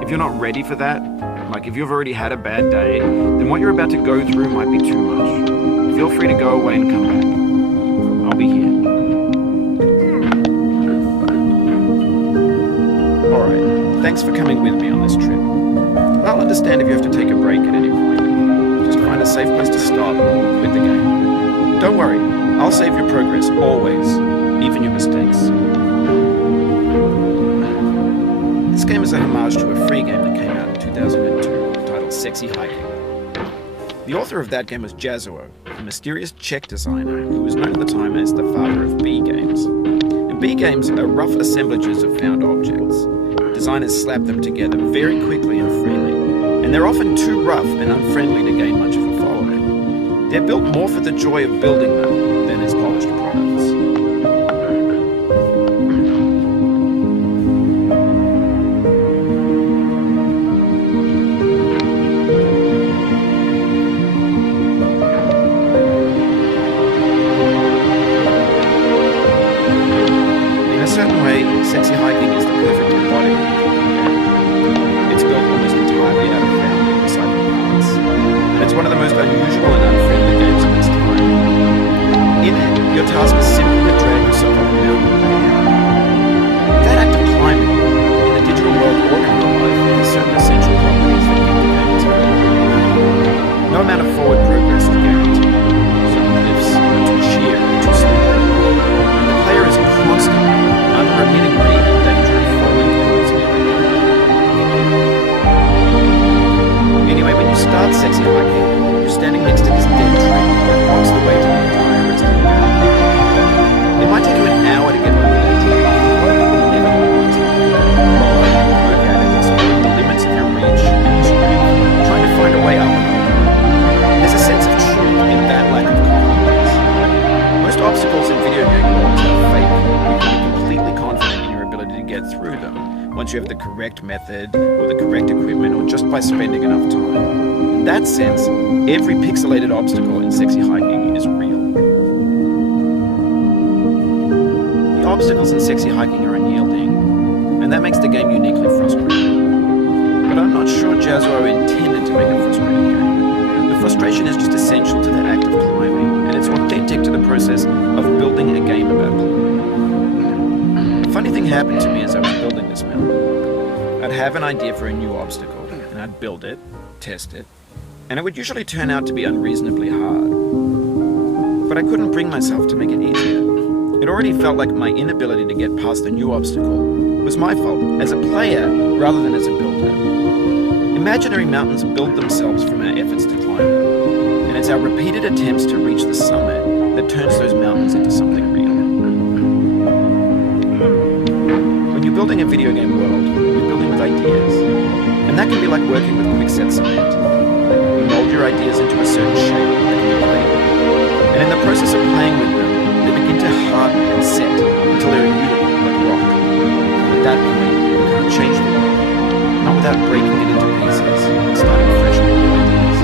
If you're not ready for that, like if you've already had a bad day, then what you're about to go through might be too much. Feel free to go away and come back. I'll be here. Alright, thanks for coming with me on this trip. I'll understand if you have to take a break at any point. Just find a safe place to stop and quit the game. Don't worry, I'll save your progress, always, even your mistakes. This game is a homage to a free game that came out in 2002, titled Sexy Hiking. The author of that game was Jazuo, a mysterious Czech designer who was known at the time as the father of B games. And B games are rough assemblages of found objects. Designers slap them together very quickly and freely, and they're often too rough and unfriendly to gain much of a following. They're built more for the joy of building them than as polished products. Sexy Hiking is the perfect embodiment of a game. It's built almost entirely out of found and recycled parts, and it's one of the most unusual and unfriendly games of its time. In it, your task is simply to drag yourself up a mountain. That act of climbing, in the digital world or in real life, has certain essential properties that give the game its value. No amount of forward progress is guaranteed. Some cliffs are too sheer or too slippery, and the player is constantly, unremittingly in danger of falling and losing everything. Anyway, when you start Sexy Hiking, you're standing next to this dead tree that blocks the way to the entire rest of the game. It might take you an hour to get over that tree. A lot of people never get over it. Crawling and poke at it, exploring the limits of your reach and your strength, trying to find a way up and over. There's a sense of truth in that lack of compromise. Most obstacles in video game worlds are fake. You can be completely confident in your ability to get through them once you have the correct method or the correct equipment or just by spending enough time. In that sense, every pixelated obstacle in Sexy Hiking is real. The obstacles in Sexy Hiking are unyielding, and that makes the game uniquely frustrating. But I'm not sure Jazuo intended to make a frustrating game. The frustration is just essential to the act of climbing, and it's authentic to the process of building a game about climbing. A funny thing happened to me as I was building this mountain. I'd have an idea for a new obstacle, and I'd build it, test it, and it would usually turn out to be unreasonably hard. But I couldn't bring myself to make it easier. It already felt like my inability to get past the new obstacle was my fault as a player rather than as a builder. Imaginary mountains build themselves from our efforts to climb them, and it's our repeated attempts to reach the summit that turns those mountains into something real. When you're building a video game world, you're building with ideas, and that can be like working with quickset cement. You mold your ideas into a certain shape that can be played with, and in the process of playing with them, they begin to harden and set like breaking it into pieces and starting fresh with new ideas.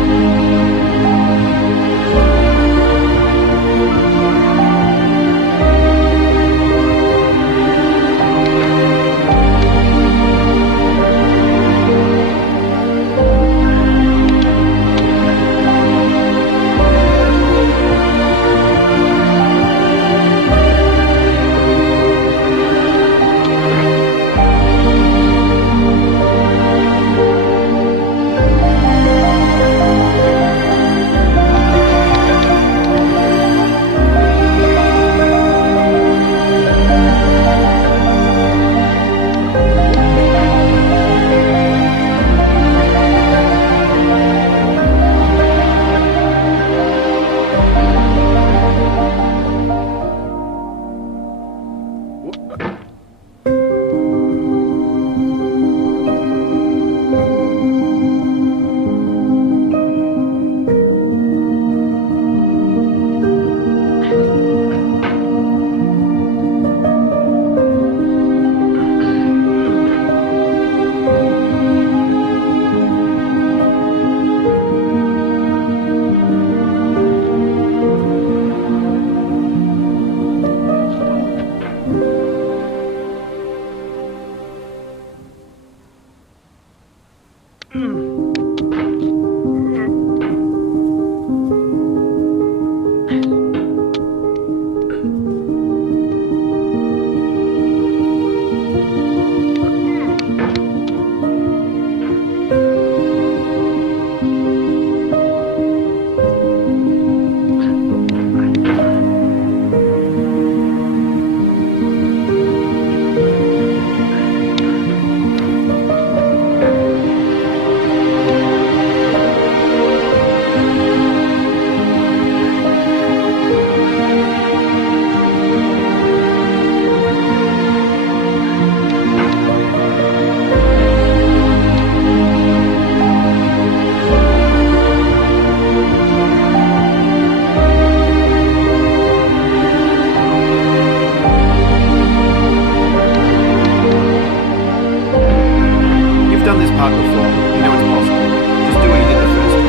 You've done this part before. You know it's possible. Just do what you did the first time.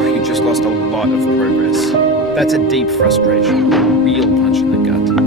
You just lost a lot of progress. That's a deep frustration, a real punch in the gut.